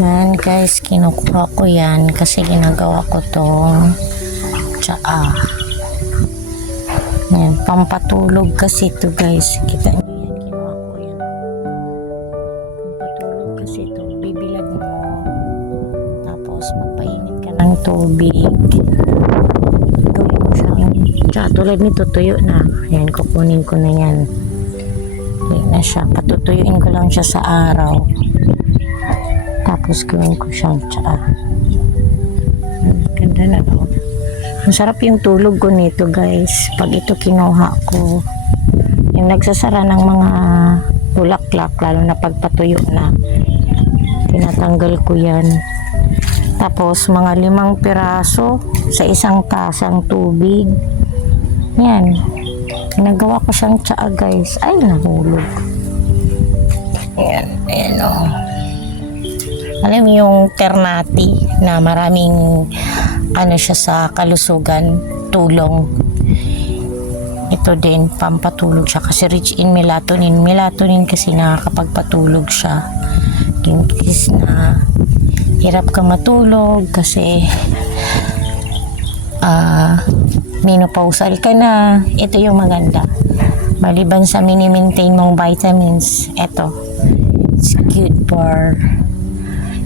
Yan guys, kinukuha ko yan kasi ginagawa ko tong tsaa. Yan, pampatulog kasi ito guys. Kita niyo yan, kinuha ko yan. Pampatulog kasi ito. Bibilad mo. Tapos magpainit ka ng tubig. Gawin mo siyang tsaa. Tulad nito, tuyo na. Yan, kukunin ko na yan. Tuyo na siya. Patutuyuin ko lang siya sa araw. Tapos gawin ko siyang tsaa. Ganda na to. Ang sarap yung tulog ko nito guys. Pag ito kinuha ko, yung nagsasara ng mga bulaklak, lalo na pagpatuyo na, tinatanggal ko yan. Tapos mga 5 piraso sa isang tasang tubig. Yan. Ginagawa ko siyang tsaa guys. Ay, nahulog. Yan. Ayan o. Alam mo yung ternati na maraming ano siya sa kalusugan, tulong. Ito din, pampatulog siya kasi rich in melatonin. Melatonin kasi nakakapagpatulog siya. In case na hirap ka matulog kasi menopausal ka na, ito yung maganda. Maliban sa mini-maintain mong vitamins, ito, it's good for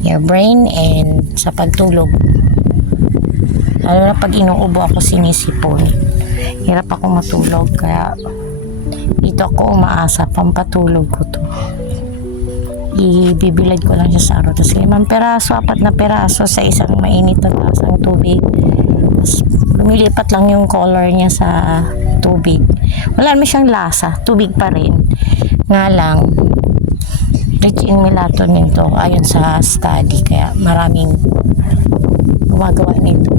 your brain and sa pagtulog. Lalo na pag inuubo ako, sinisipon, hirap ako matulog, kaya dito ako umaasa, pampatulog ko to. Ibibilad ko lang siya sa araw. Tapos 5 peraso, 4 na peraso sa isang mainit na tasang tubig. Tapos lumilipat lang yung color niya sa tubig. Wala naman siyang lasa, tubig pa rin. Nga lang, rich in melatonin to ayon sa study, kaya maraming gumagawa nito.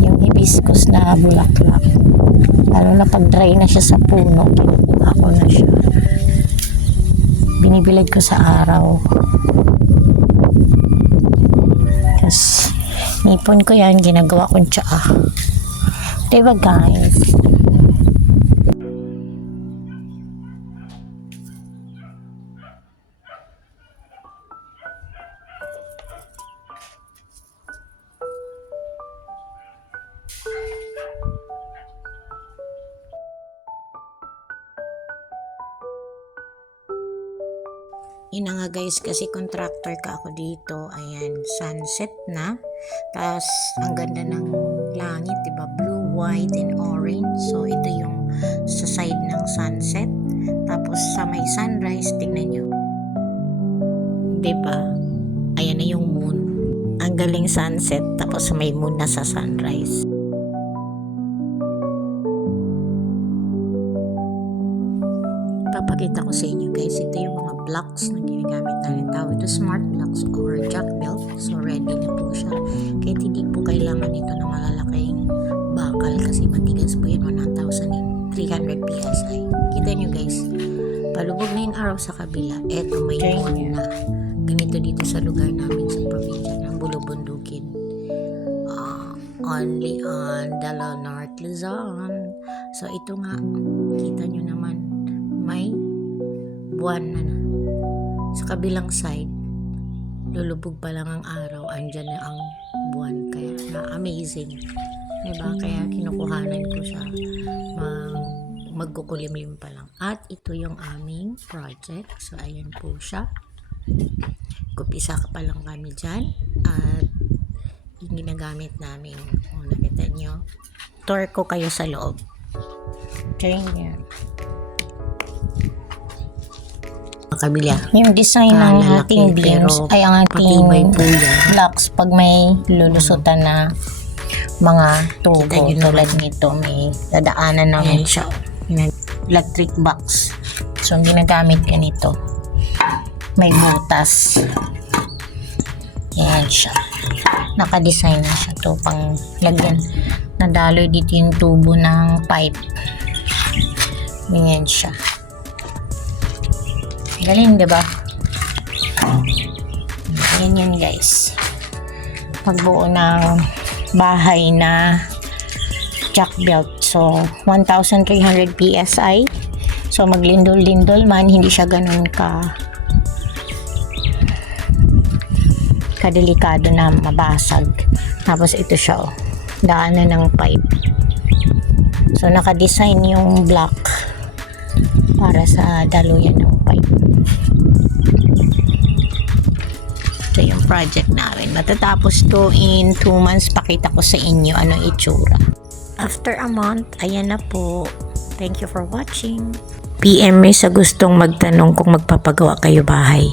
Yung hibiscus na bulaklak, lalo na pag dry na siya sa puno, kinukuha ko na siya, binibilad ko sa araw. Tapos nipon ko yan, ginagawa kong tsaa. Diba guys? Yun na nga guys, kasi contractor ka ako dito. Ayan, sunset na. Tapos ang ganda ng langit, diba? Blue, white, and orange. So ito yung sa side ng sunset. Tapos sa may sunrise, tingnan nyo, diba? Ayan na yung moon. Ang galing sunset. Tapos may moon na sa sunrise. Papakita ko sa inyo guys, ito yung mga blocks na ginagamit natin. Tawag ito smart blocks or jack belt. So ready na po siya. Kahit hindi po kailangan ito ng malalaking bakal kasi matigas po yan, 1,300 PSI. Kita nyo guys, palubog na yung araw sa kabila. Eto may moon na. Ganito dito sa lugar namin sa probinsya ng Bulubundukin. Only on Dala North Luzon. So ito nga, kita nyo naman, may buwan na. Sa kabilang side, lulubog pa lang ang araw, andyan na ang buwan. Kaya na-amazing. Diba? Kaya kinukuhanan ko siya. Magkukulimlim pa lang. At ito yung aming project. So, ayan po siya. Kupisa pa lang kami dyan. At yung ginagamit namin. Kung nakita nyo, tour ko kayo sa loob. Try nyo. Kabila. Yung design ng ating beams ay ang ating blocks pag may lulusutan na mga tubo tulad nito, may dadaanan namin siya. Electric box. So, ang ginagamit ganito. May butas. Yan siya. Naka-design na siya to pang lagyan. Nadaloy dito yung tubo ng pipe. Yan siya. Galing, diba? Ayan yan guys. Pagbuo ng bahay na jack belt. So, 1,300 PSI. So, maglindol-lindol man, hindi siya ganun ka kadelikado na mabasag. Tapos ito siya, oh, daanan ng pipe. So naka-design yung block para sa daluyan ng pipe. Ito yung project namin. Matatapos to in 2 months. Pakita ko sa inyo anong itsura. After a month, ayan na po. Thank you for watching. PM me sa gustong magtanong kung magpapagawa kayo bahay.